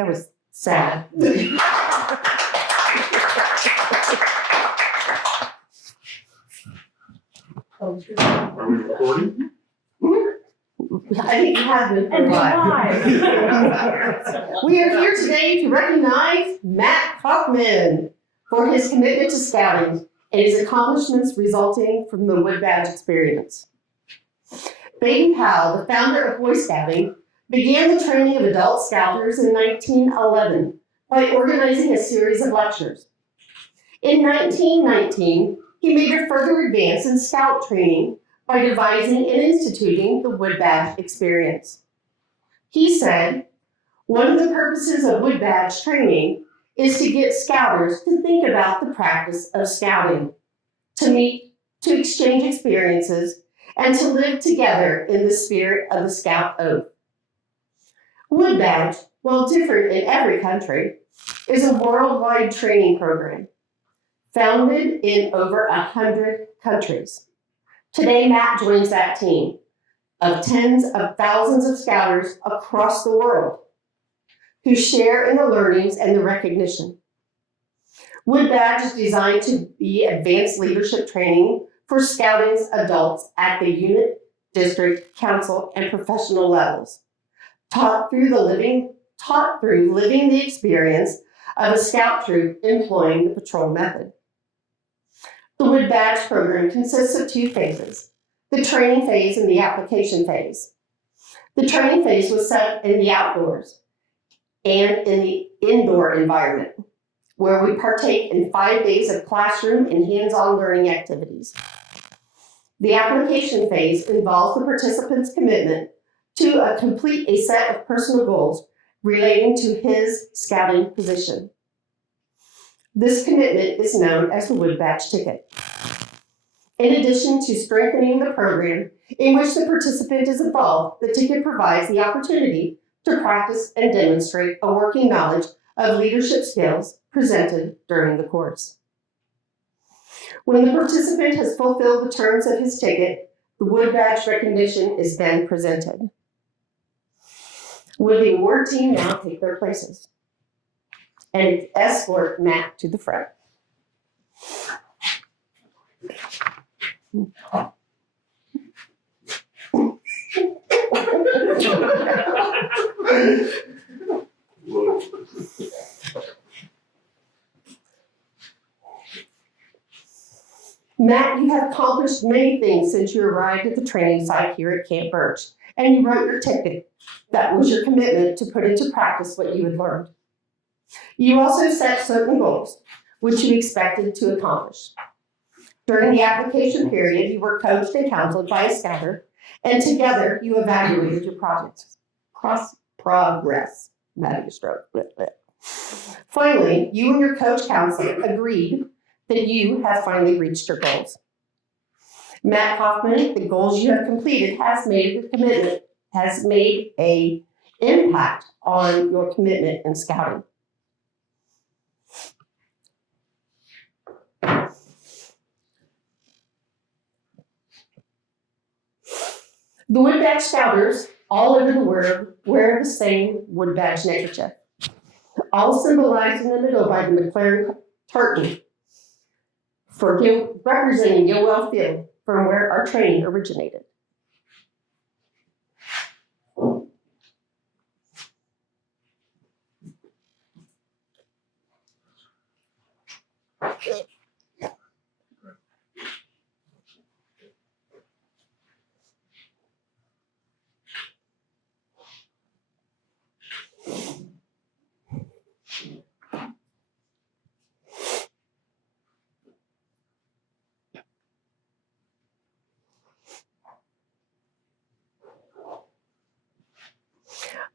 That was sad. Are we recording? I think you have been for a while. We are here today to recognize Matt Kauffmann for his commitment to scouting and his accomplishments resulting from the Woodbadge experience. Baden Powell, the founder of Boy Scouting, began the training of adult scouters in 1911 by organizing a series of lectures. In 1919, he made a further advance in scout training by devising and instituting the Woodbadge experience. He said, "One of the purposes of Woodbadge training is to get scouters to think about the practice of scouting, to meet, to exchange experiences, and to live together in the spirit of the Scout Oath." Woodbadge, while different in every country, is a worldwide training program founded in over 100 countries. Today, Matt joins that team of tens of thousands of scouters across the world who share in the learnings and the recognition. Woodbadge is designed to be advanced leadership training for scouting's adults at the unit, district, council, and professional levels, taught through living the experience of a scout troop employing the patrol method. The Woodbadge program consists of two phases, the training phase and the application phase. The training phase was set in the outdoors and in the indoor environment, where we partake in 5 days of classroom and hands-on learning activities. The application phase involves the participant's commitment to complete a set of personal goals relating to his scouting position. This commitment is known as the Woodbadge ticket. In addition to strengthening the program in which the participant is involved, the ticket provides the opportunity to practice and demonstrate a working knowledge of leadership skills presented during the course. When the participant has fulfilled the terms of his ticket, the Woodbadge recognition is then presented. Would the award team now take their places and escort Matt to the front? Matt, you have accomplished many things since you arrived at the training site here at Camp Birch, and you wrote your ticket. That was your commitment to put into practice what you had learned. You also set certain goals, which you expected to accomplish. During the application period, you were coached and counseled by a scouter, and together you evaluated your progress. I'm having a stroke. Finally, you and your coach counselor agreed that you have finally reached your goals. Matt Kauffmann, the goals you have completed has made an impact on your commitment in scouting. The Woodbadge Scouters all over the world wear the same Woodbadge neckerchief, all symbolized in the middle by the McLaren tartan representing Gilwell Field, from where our training originated.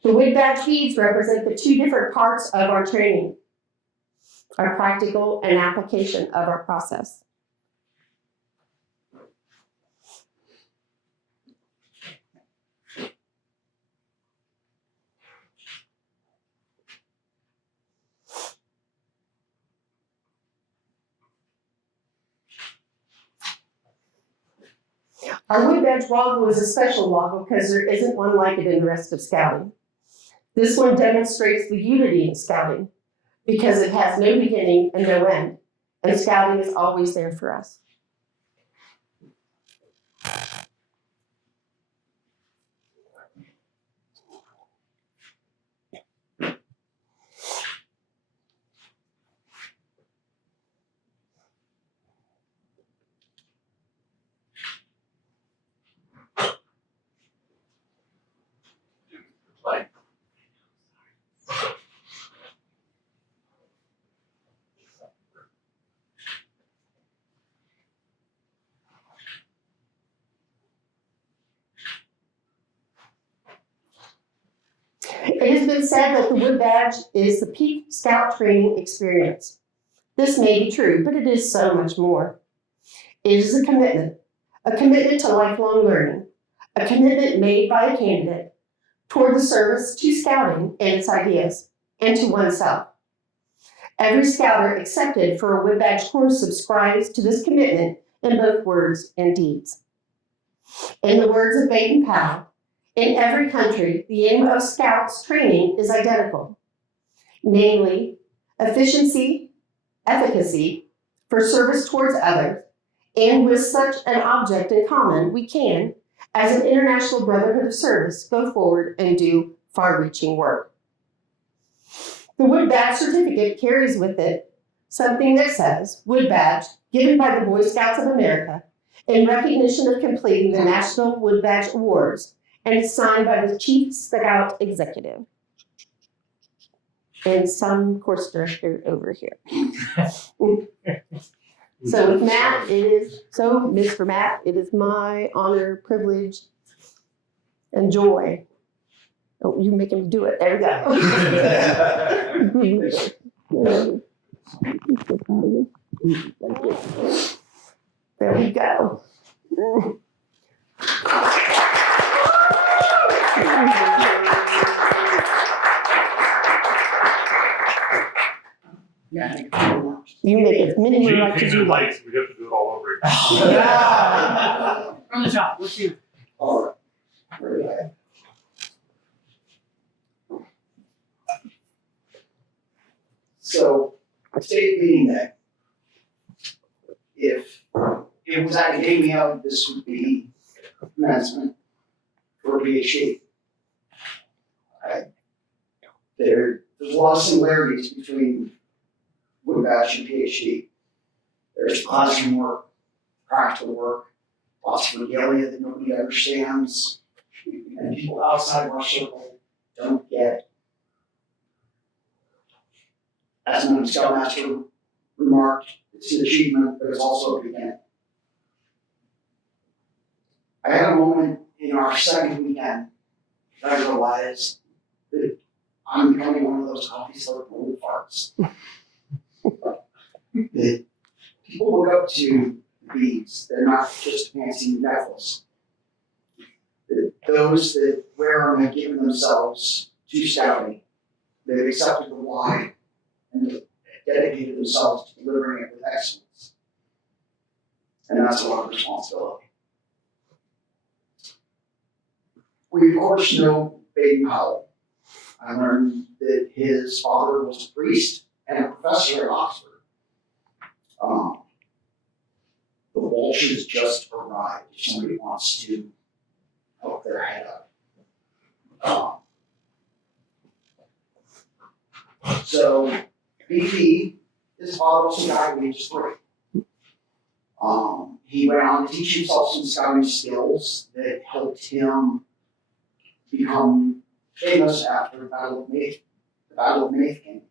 The Woodbadge beads represent the two different parts of our training, our practical and application of our process. Our Woodbadge waffle is a special waffle because there isn't one like it in the rest of Scouting. This one demonstrates the unity in Scouting because it has no beginning and no end, and Scouting is always there for us. Like, It has been said that the Woodbadge is the peak Scout training experience. This may be true, but it is so much more. It is a commitment to lifelong learning, a commitment made by a candidate toward the service to Scouting and its ideas, and to oneself. Every Scouter accepted for a Woodbadge course subscribes to this commitment in both words and deeds. In the words of Baden Powell, in every country, the aim of Scouts training is identical, namely efficiency, efficacy for service towards others, and with such an object in common, we can, as an international brotherhood of service, go forward and do far-reaching work. The Woodbadge certificate carries with it something that says, Woodbadge, given by the Boy Scouts of America, in recognition of completing the National Woodbadge Awards, and it's signed by the Chief Scout Executive and some course director over here. So with Matt, Mr. Matt, it is my honor, privilege, and joy. Oh, you're making me do it. There we go. There we go. You make as many rewrites as you like. We have to do it all over again. From the top, let's see. All right. Very good. So, state being that if it was academia, this would be commencement for a PhD. Right? There's a lot of similarities between Woodbadge and PhD. There's classroom work, practical work, lots of regalia that nobody understands, and people outside of our circle don't get. As my Scoutmaster remarked, it's an achievement, but it's also a beginning. I had a moment in our second weekend that I realized that I'm becoming one of those coffee slurp old farts. That people look up to these, they're not just fancy necklace. That those that wear them have given themselves to Scouting. They've accepted the why and dedicated themselves to delivering it with excellence. And that's a lot of responsibility. We, of course, know Baden Powell. I learned that his father was a priest and a professor at Oxford. The Walshes just arrived if somebody wants to poke their head up. So, BP, his father was a guy when he was 3. He went on to teach himself some Scouting skills that helped him become famous after the Battle of Mafeking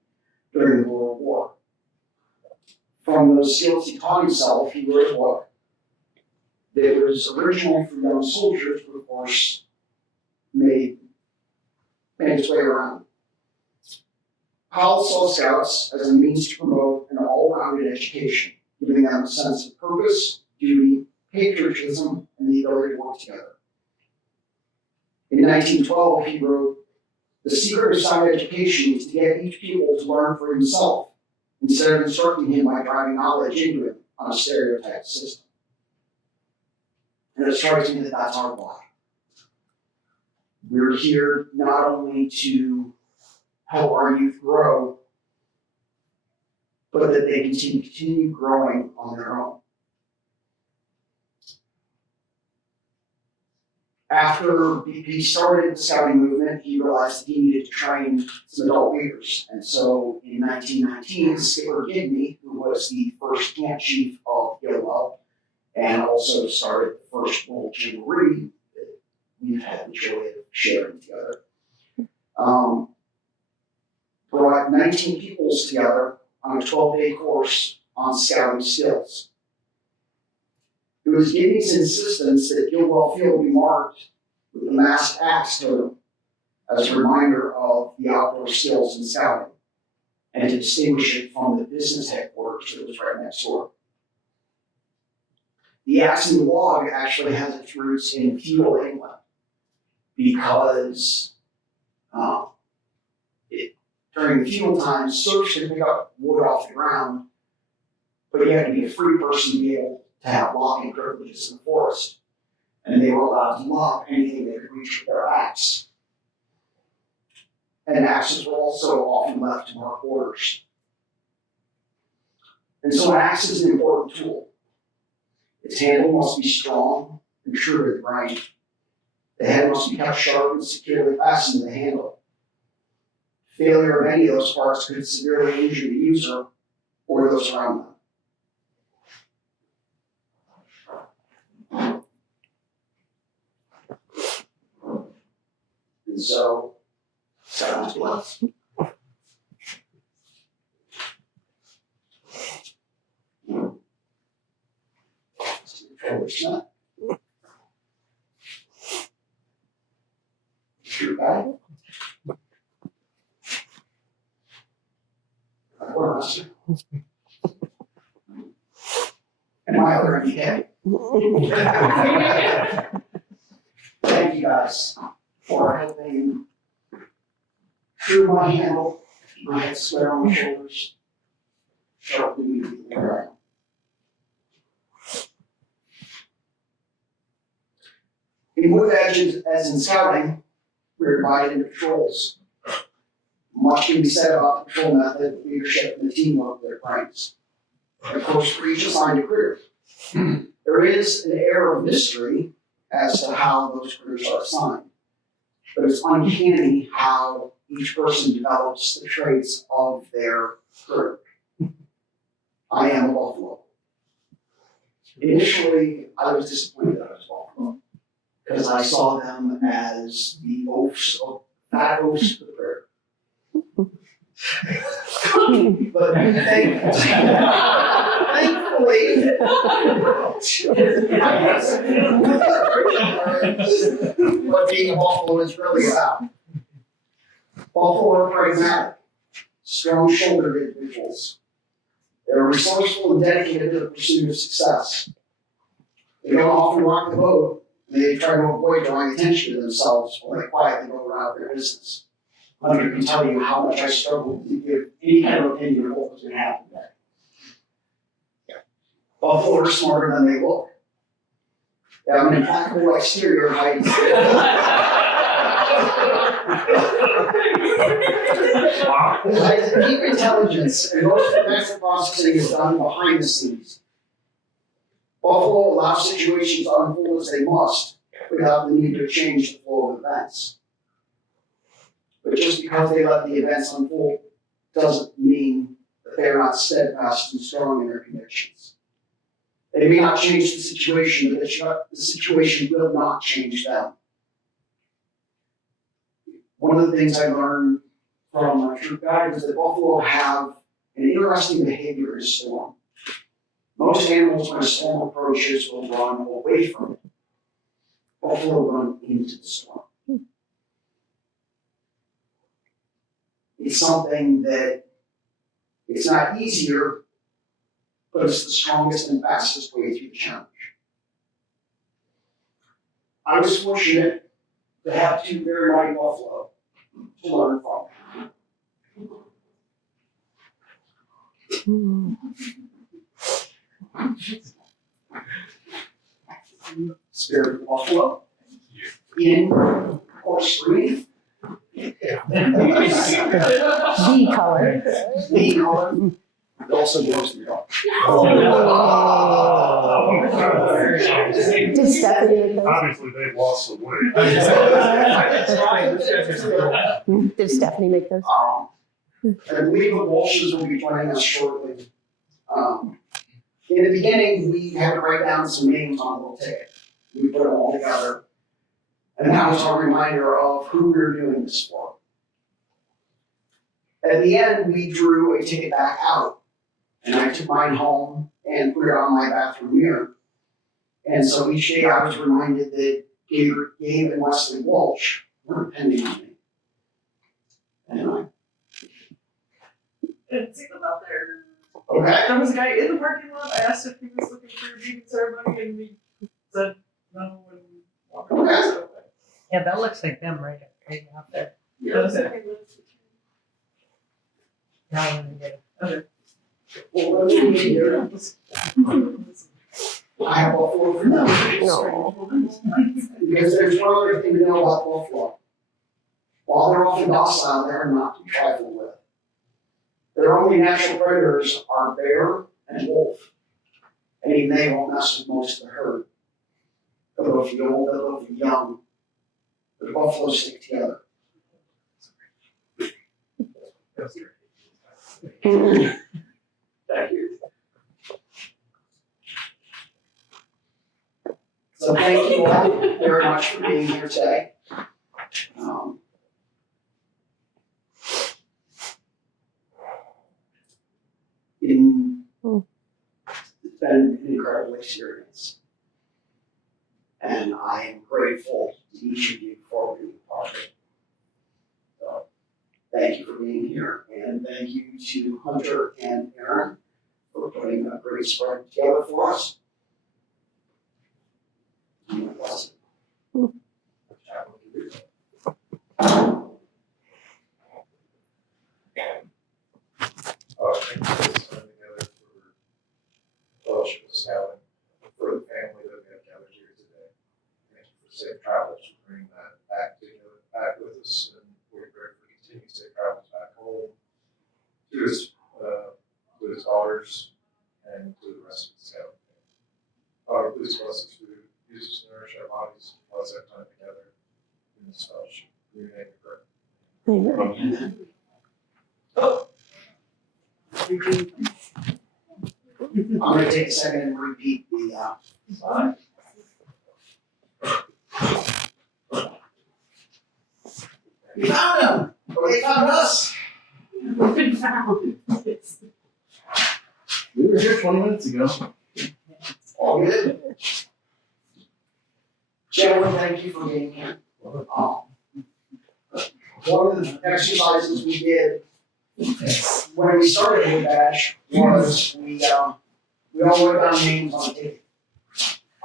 during the World War. From those skills he taught himself, he wrote a book that was originally for young soldiers, but of course made its way around. Powell saw Scouts as a means to promote an all-rounded education, giving them a sense of purpose, duty, patriotism, and the ability to work together. In 1912, he wrote, "The secret of sound education is to get each pupil to learn for himself, instead of instructing him by driving knowledge into him on a stereotyped system." And it strikes me that that's our why. We're here not only to help our youth grow, but that they continue growing on their own. After BP started the scouting movement, he realized that he needed to train some adult leaders. And so in 1919, Skipper Gidney, who was the first camp chief of Gilwell, and also started the first World Jamboree that we've had the joy of sharing together, brought 19 pupils together on a 12-day course on scouting skills. It was Gidney's insistence that Gilwell Field be marked with the masked axe totem as a reminder of the outdoor skills in scouting and to distinguish it from the business headquarters that was right next door. The axe in the log actually has its roots in feudal England because during the feudal times, serfs could pick up wood off the ground, but you had to be a free person to be able to have logging privileges in the forest. And they were allowed to log anything they could reach with their axe. And axes were also often left to mark borders. And so an axe is an important tool. Its handle must be strong and true to the grain. The head must be kept sharp and securely fastened to the handle. Failure of any of those parts could severely injure the user or those around them. And so, silence was. True guy. And my other MDK. Thank you guys for helping through my handle, my head square on my shoulders, sharply moving the ground. In Woodbadge, as in scouting, we're divided into patrols. Much can be said about the patrol method, leadership, and the teamwork that it brings. And of course, for each assigned a career. There is an air of mystery as to how those careers are assigned. But it's uncanny how each person develops the traits of their career. I am a Buffalo. Initially, I was disappointed that I was Buffalo because I saw them as the oafs of fat oafs of the prairie. But thankfully, what being a Buffalo is really about. Buffalo are pragmatic, strong-shouldered individuals. They're resourceful and dedicated to the pursuit of success. They don't often rock the boat, and they try to avoid drawing attention to themselves while they quietly go around their business. Hunter can tell you how much I struggled to give any kind of opinion of what was going to happen there. Buffalo are smarter than they look. They have an implacable exterior hides. Hides deep intelligence, and most of the mental processing is done behind the scenes. Buffalo allows situations to unfold as they must, without the need to change the flow of events. But just because they let the events unfold doesn't mean that they are not steadfast and strong in their convictions. They may not change the situation, but the situation will not change them. One of the things I learned from my troop guide was that buffalo have an interesting behavior in a storm. Most animals, when a storm approaches, will run away from it. Buffalo run into the storm. It's something that it's not easier, but it's the strongest and fastest way through the challenge. I was fortunate to have two very mighty buffalo to learn from. Spirit of buffalo in horse breed. The color. The color. It also goes to the dog. Did Stephanie make those? Obviously, they've lost the weight. Did Stephanie make those? I believe the Walshes will be joining us shortly. In the beginning, we had to write down some names on a little ticket. We put them all together. And that was our reminder of who we were doing this for. At the end, we drew a ticket back out. And I took mine home and put it on my bathroom mirror. And so each day I was reminded that Gabe and Wesley Walsh were depending on me. Anyway. Didn't see them out there. Okay. There was a guy in the parking lot. I asked if he was looking for a naming ceremony, and he said no. And walked away. So, Yeah, that looks like them right out there. yeah, that's it. Now I'm gonna get it. Well, what do we need here? I have Buffalo for now. No. Because there's one other thing to know about Buffalo. While they're often docile, they're not to be trifled with. Their only natural predators are bear and wolf. And even they won't mess with most of the herd. They'll go for the old, they'll go for the young. The buffaloes stick together. Thank you. So thank you all very much for being here today. It's been an incredible experience. And I am grateful to each of you for being part of it. So thank you for being here, and thank you to Hunter and Aaron for putting a great spread together for us. Bless it. Thank you for coming together for fellowship with Scouting, for the family that we have gathered here today. Thank you for safe travels, for bringing that back together, back with us, and we're grateful for continuing safe travels back home to his daughters and to the rest of the Scouting family. Father, please bless us food, use us to nourish our bodies, bless our time together in this fellowship. In your name we pray. Amen. I'm gonna take a second and repeat the slide. We found him, or they found us. We were here 20 minutes ago. All good. Gentlemen, thank you for being here. One of the exercises we did when we started Woodbadge was we all wrote down names on a ticket.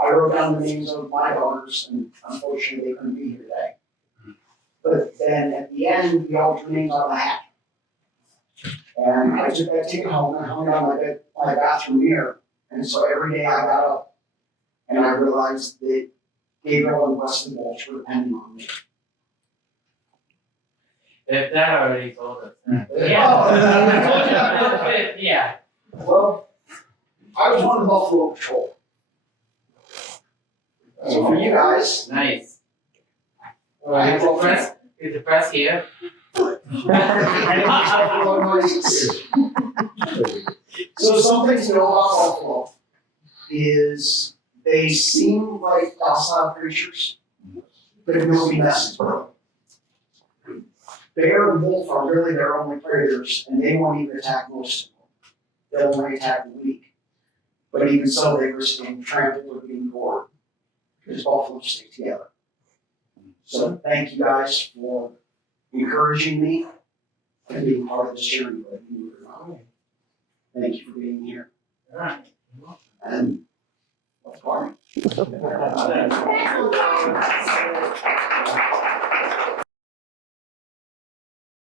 I wrote down the names of my daughters, and unfortunately they couldn't be here today. But then at the end, we all drew names on a hat. And I took that ticket home and hung it on my bathroom mirror. And so every day I got up and I realized that Gabriel and Weston Walsh were depending on me. If that already told us. Yeah. Yeah. Well, I was on the Buffalo Patrol. So for you guys, Nice. I have Is the press? Is the press here? Buffalo noises. So something to know about Buffalo is they seem like docile creatures, but if nobody messes with them. Bear and wolf are really their only predators, and they won't even attack most of them. They'll only attack the weak. But even so, they risk being trampled or being gored, because buffaloes stick together. So thank you guys for encouraging me and being part of this journey with me. Thank you for being here. And let's party.